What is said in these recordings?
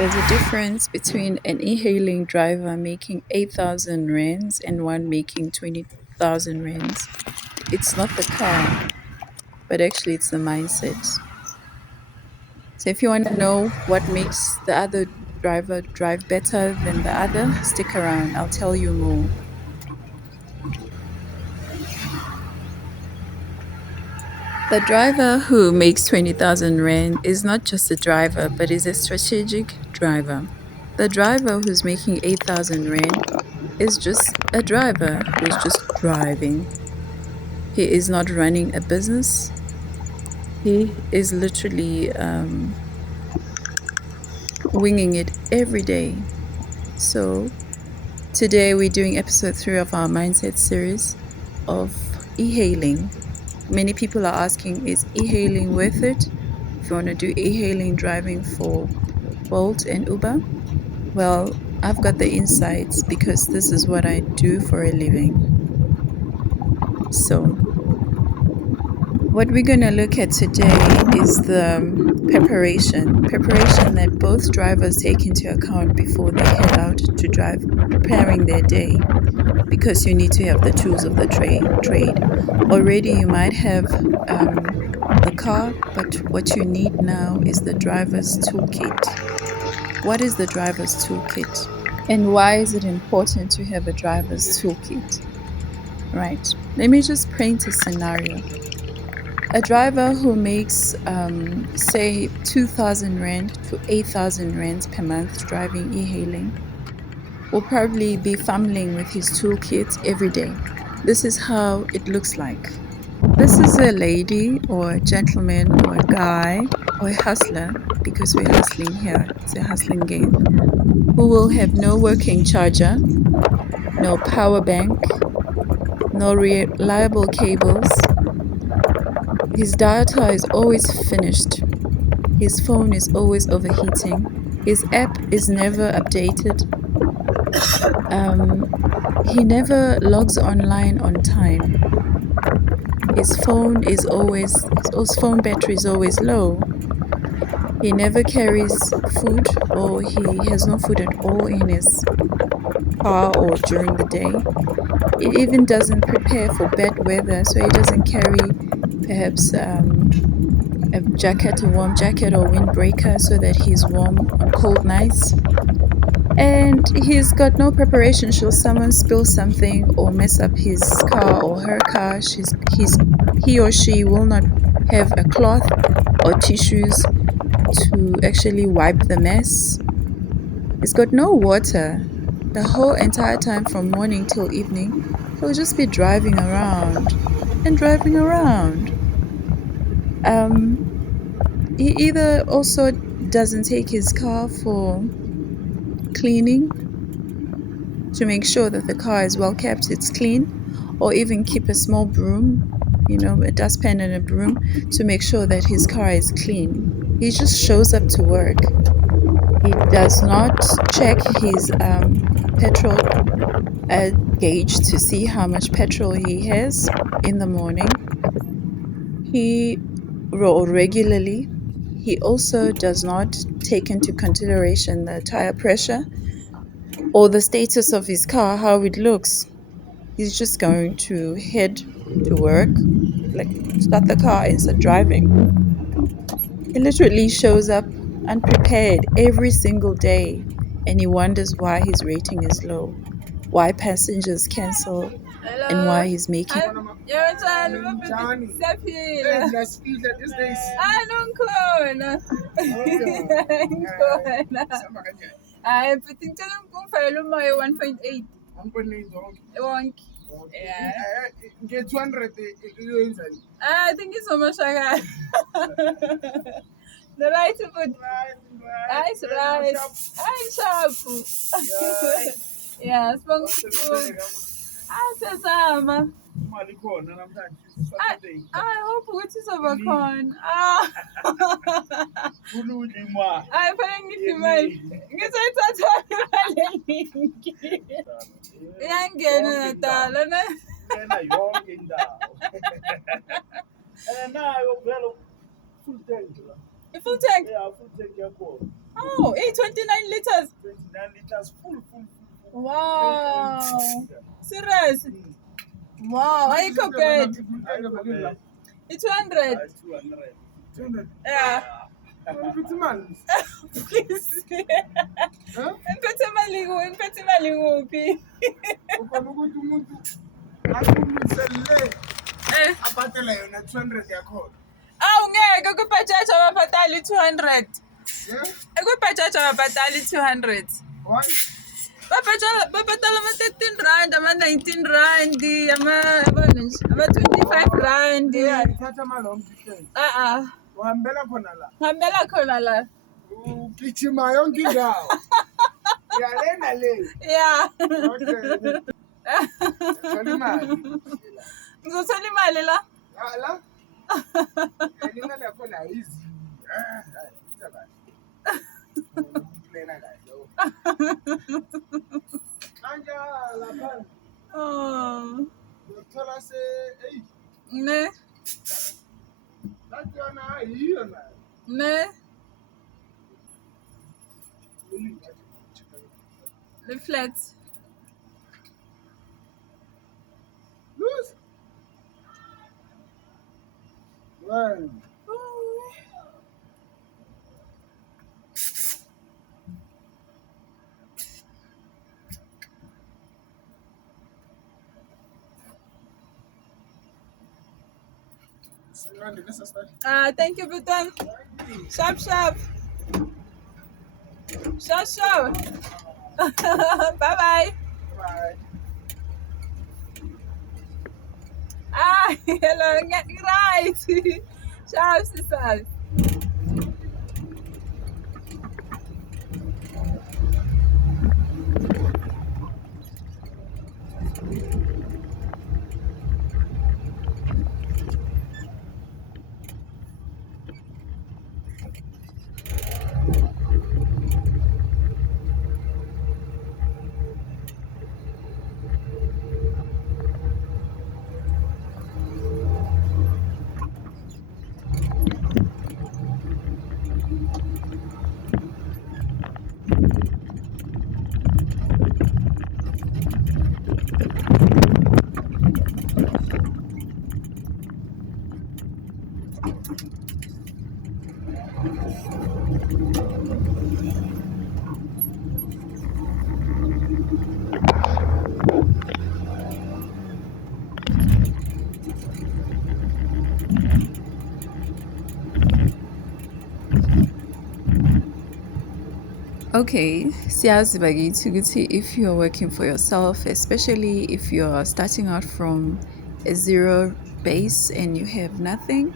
There's a difference between an e-hailing driver making 8,000 rands and one making 20,000 rands. It's not the car, but actually it's the mindset. So if you want to know what makes the other driver drive better than the other, stick around. I'll tell you more. The driver who makes 20,000 rand is not just a driver, but is a strategic driver. The driver who's making 8,000 rand is just a driver who's just driving. He is not running a business. He is literally winging it every day. So today we're doing episode 3 of our mindset series of e-hailing. Many people are asking, is e-hailing worth it? If you want to do e-hailing driving for Bolt and Uber, well, I've got the insights because this is what I do for a living. So what we're going to look at today is the preparation that both drivers take into account before they head out to drive, preparing their day, because you need to have the tools of the trade. Already you might have the car, but what you need now is the driver's toolkit. What is the driver's toolkit? And why is it important to have a driver's toolkit? Right. Let me just paint a scenario. A driver who makes, say, 2,000 Rand to 8,000 Rands per month driving e-hailing will probably be fumbling with his toolkit every day. This is how it looks like. This is a lady or a gentleman or a guy or a hustler, because we're hustling here, it's a hustling game, who will have no working charger, no power bank, no reliable cables. His data is always finished. His phone is always overheating. His app is never updated. He never logs online on time. His phone battery is always low. He never carries food, or he has no food at all in his car or during the day. It even doesn't prepare for bad weather, so he doesn't carry perhaps a warm jacket or windbreaker so that he's warm on cold nights. And he's got no preparation should someone spill something or mess up his car or her car. He or she will not have a cloth or tissues to actually wipe the mess. He's got no water. The whole entire time from morning till evening, he'll just be driving around and driving around. He either also doesn't take his car for cleaning to make sure that the car is well kept, it's clean, or even keep a small broom, a dustpan and a broom to make sure that his car is clean. He just shows up to work. He does not check his petrol gauge to see how much petrol he has in the morning. Regularly. He also does not take into consideration the tire pressure or the status of his car, how it looks. He's just going to head to work, like start the car and start driving. He literally shows up unprepared every single day, and he wonders why his rating is low, why passengers cancel, and why he's making. I think I'm 1.8. Yeah. Get 200. I think it's so much like the right food. Nice rice. I'm sharp. Yeah, spong. Sesama. I hope what is overcon. I find it. Get Yangena Natala. Full tank. Yeah, full tank. Oh, 29 liters. 29 liters, full. Wow. Serious? Wow, I bed. It's 200. 200. 200. Yeah. Please. Huh? Imphethe imali kuphi? Ukhona ukuthi umuntu akumisele Eh. abhatela yona 200 yakhona. Ngeke kwibhajaji ababhatali 200. Yeah? Kwibhajaji ababhatali 200. Why? Babhatala ama-13 rand, ama-19 rand, ama-25 rand. Yeah, ithatha ama-long distance. Uhambela khona la. Hambela khona la. Ugijima yonke indawo. Ya le nale. Yeah. Okay. Ngithola imali. Ngizothola imali la. La? Imali yakhona ayizi. Plena kahle. Manje lapha. Oh. Ngithola hey. Ne. Lathi yona ayiyo na. Ne. The flats. Lose. Well. Thank you, Butan. Sharp. Sharp. Bye. Bye. Hello, right. Sharp, sisters. Okay, siyazi bakithi ukuthi if you're working for yourself, especially if you're starting out from a zero base and you have nothing,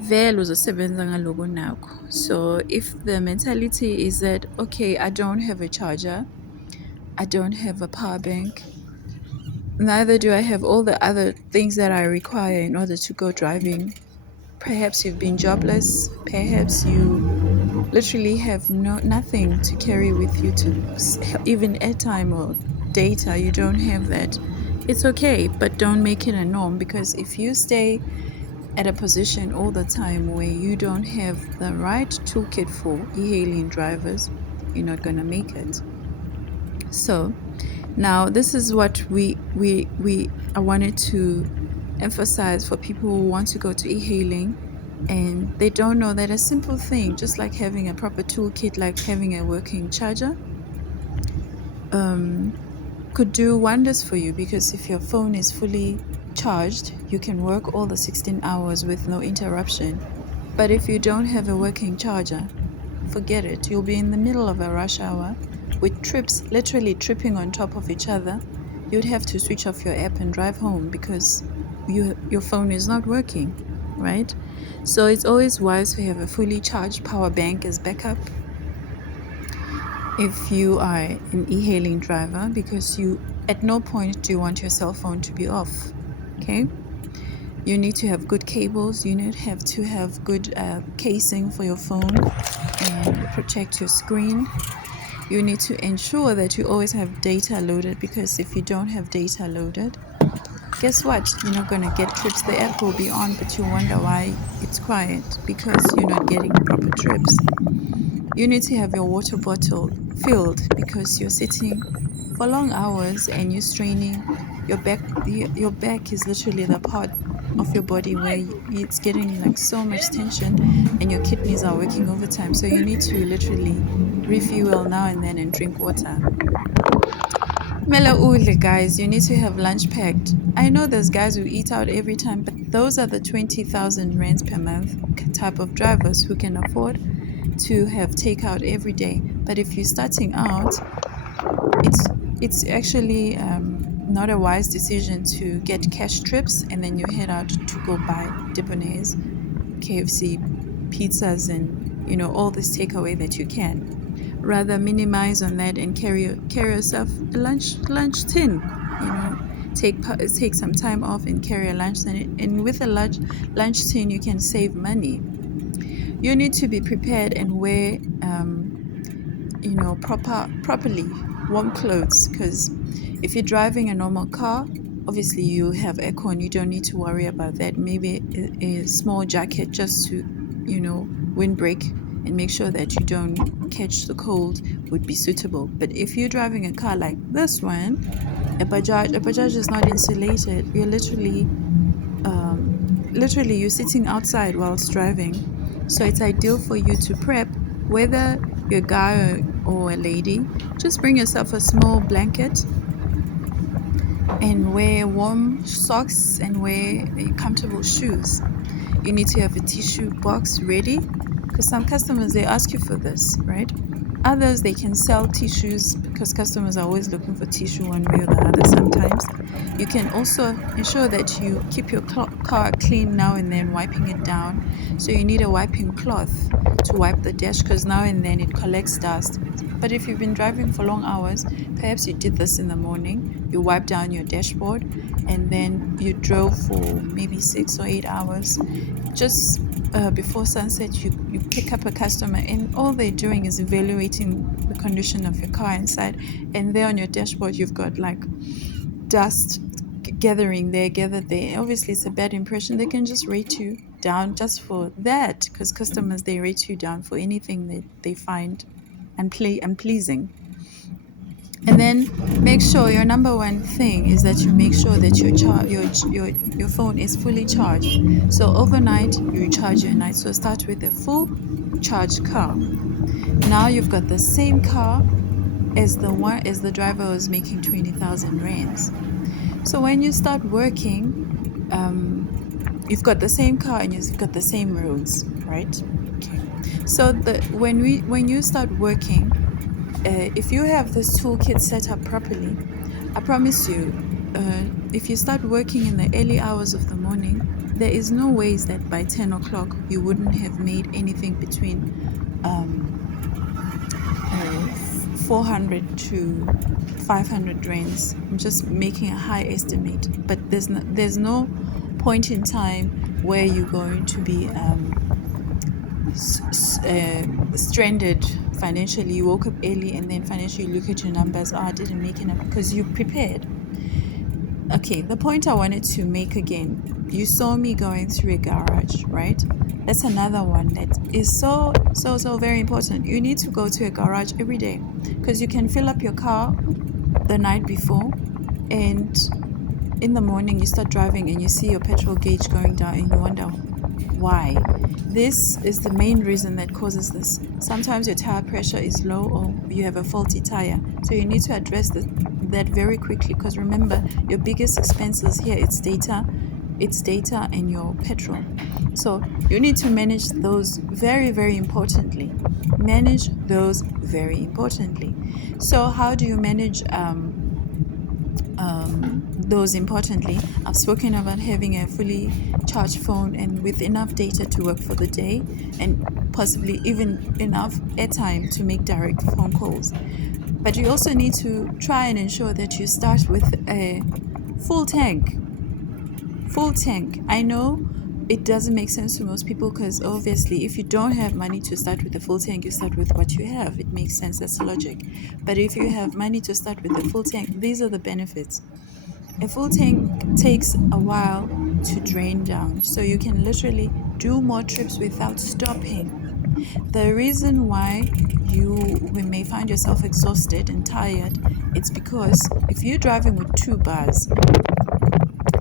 vele uzosebenza ngaloko nakho. So if the mentality is that, okay, I don't have a charger, I don't have a power bank, neither do I have all the other things that I require in order to go driving. Perhaps you've been jobless, perhaps you literally have nothing to carry with you to even airtime or data. You don't have that. It's okay, but don't make it a norm, because if you stay at a position all the time where you don't have the right toolkit for e-hailing drivers, you're not going to make it. So now this is what I wanted to emphasize for people who want to go to e-hailing and they don't know that a simple thing, just like having a proper toolkit, like having a working charger, could do wonders for you. Because if your phone is fully charged, you can work all the 16 hours with no interruption. But if you don't have a working charger, forget it. You'll be in the middle of a rush hour with trips literally tripping on top of each other. You'd have to switch off your app and drive home because your phone is not working, right? So it's always wise to have a fully charged power bank as backup if you are an e-hailing driver, because you at no point do you want your cell phone to be off. Okay, you need to have good cables, you need to have good casing for your phone and protect your screen. You need to ensure that you always have data loaded, because if you don't have data loaded, guess what? You're not going to get trips. The app will be on, but you wonder why it's quiet, because you're not getting proper trips. You need to have your water bottle filled because you're sitting for long hours and you're straining your back. Your back is literally the part of your body where it's getting like so much tension and your kidneys are working overtime. So you need to literally refuel now and then and drink water. Mela ule, guys, you need to have lunch packed. I know there's guys who eat out every time, but those are the 20,000 rands per month type of drivers who can afford to have takeout every day. But if you're starting out, it's it's actually not a wise decision to get cash trips and then you head out to go buy debonaires, KFC, pizzas, and all this takeaway that you can. Rather minimize on that and carry yourself a lunch tin. Take some time off and carry a lunch tin. And with a lunch tin, you can save money. You need to be prepared and wear properly warm clothes, because if you're driving a normal car, obviously you have aircon, you don't need to worry about that. Maybe a small jacket just to windbreak and make sure that you don't catch the cold would be suitable. But if you're driving a car like this one, a bajaj is not insulated. You're literally you're sitting outside whilst driving. So it's ideal for you to prep, whether you're a guy or a lady. Just bring yourself a small blanket and wear warm socks and wear comfortable shoes. You need to have a tissue box ready, because some customers, they ask you for this, right? Others, they can sell tissues because customers are always looking for tissue one way or the other sometimes. You can also ensure that you keep your car clean now and then, wiping it down. So you need a wiping cloth to wipe the dash, because now and then it collects dust. But if you've been driving for long hours, perhaps you did this in the morning, you wipe down your dashboard, and then you drove for maybe 6 or 8 hours. Just before sunset, you pick up a customer, and all they're doing is evaluating the condition of your car inside. And there on your dashboard, you've got like dust gathered there. Obviously, it's a bad impression. They can just rate you down just for that, because customers, they rate you down for anything that they find unpleasing. And then make sure your number one thing is that you make sure that your phone is fully charged. So overnight you recharge your night. So start with a full charged car. Now you've got the same car as the driver was making 20,000 rands. So when you start working, you've got the same car and you've got the same roads, right? Okay. So when you start working, if you have this toolkit set up properly, I promise you, if you start working in the early hours of the morning, there is no ways that by 10 o'clock you wouldn't have made anything between 400 to 500 rands. I'm just making a high estimate, but there's no point in time where you're going to be stranded financially. You woke up early and then financially you look at your numbers, I didn't make enough, because you prepared. Okay, the point I wanted to make again, you saw me going through a garage, right? That's another one that is so very important. You need to go to a garage every day, because you can fill up your car the night before, and in the morning you start driving and you see your petrol gauge going down and you wonder why. This is the main reason that causes this. Sometimes your tire pressure is low or you have a faulty tire. So you need to address that very quickly, because remember, your biggest expenses here, it's data and your petrol. So you need to manage those very, very importantly. Manage those very importantly. So how do you manage those importantly? I've spoken about having a fully charged phone and with enough data to work for the day, and possibly even enough airtime to make direct phone calls. But you also need to try and ensure that you start with a full tank. Full tank. I know it doesn't make sense to most people, because obviously if you don't have money to start with a full tank, you start with what you have. It makes sense, that's logic. But if you have money to start with a full tank, these are the benefits. A full tank takes a while to drain down, so you can literally do more trips without stopping. The reason why we may find yourself exhausted and tired, it's because if you're driving with 2 bars,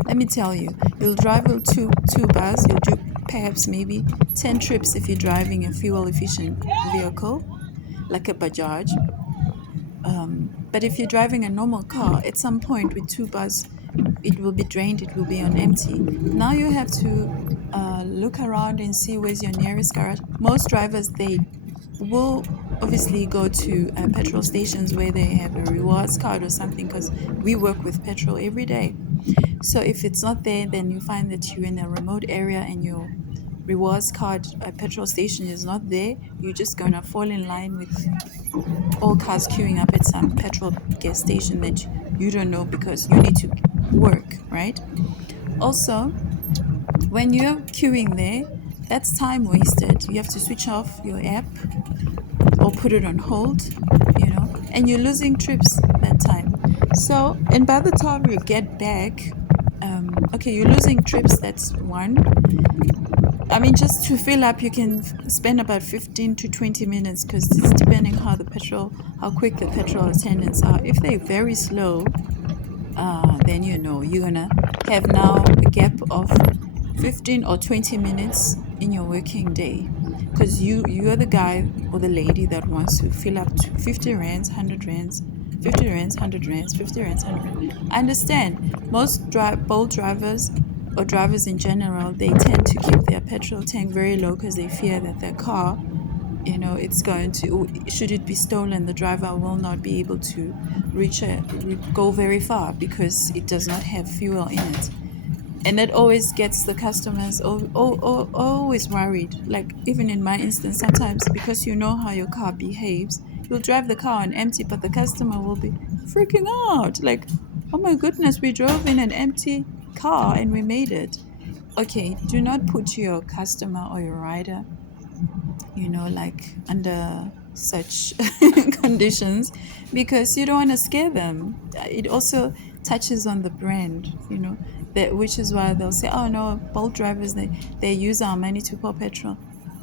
let me tell you, you'll drive with two bars, you'll do perhaps maybe 10 trips if you're driving a fuel efficient vehicle like a Bajaj. But if you're driving a normal car, at some point with 2 bars, it will be drained, it will be on empty. Now you have to look around and see where's your nearest garage. Most drivers, they will obviously go to petrol stations where they have a rewards card or something, because we work with petrol every day. So if it's not there, then you find that you're in a remote area and your rewards card petrol station is not there. You're just going to fall in line with all cars queuing up at some petrol gas station that you don't know because you need to work, right? Also, when you're queuing there, that's time wasted. You have to switch off your app or put it on hold, and you're losing trips that time. So, and by the time you get back, okay, you're losing trips, that's one. I mean, just to fill up, you can spend about 15 to 20 minutes because it's depending how quick the petrol attendants are. If they're very slow, then you're gonna have now a gap of 15 or 20 minutes in your working day, because you're the guy or the lady that wants to fill up to 50 rands, 100 rands, 50 rands, 100 rands, 50 rands, 100 rands. I understand most bold drivers or drivers in general, they tend to keep their petrol tank very low because they fear that their car, it's going to, should it be stolen, the driver will not be able to go very far because it does not have fuel in it. And that always gets the customers always worried. Like, even in my instance, sometimes because you know how your car behaves, you'll drive the car on empty, but the customer will be freaking out. Like, oh my goodness, we drove in an empty car and we made it. Okay, do not put your customer or your rider, like under such conditions, because you don't want to scare them. It also touches on the brand, that, which is why they'll say, oh no, Bolt drivers, they use our money to pour petrol.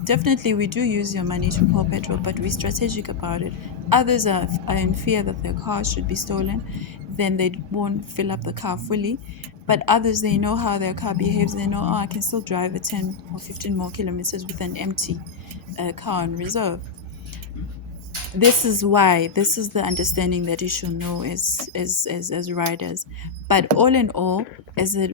Definitely, we do use your money to pour petrol, but we're strategic about it. Others are in fear that their car should be stolen, then they won't fill up the car fully. But others, they know how their car behaves. They know, oh, I can still drive a 10 or 15 more kilometers with an empty car on reserve. This is the understanding that you should know as riders. But all in all, as a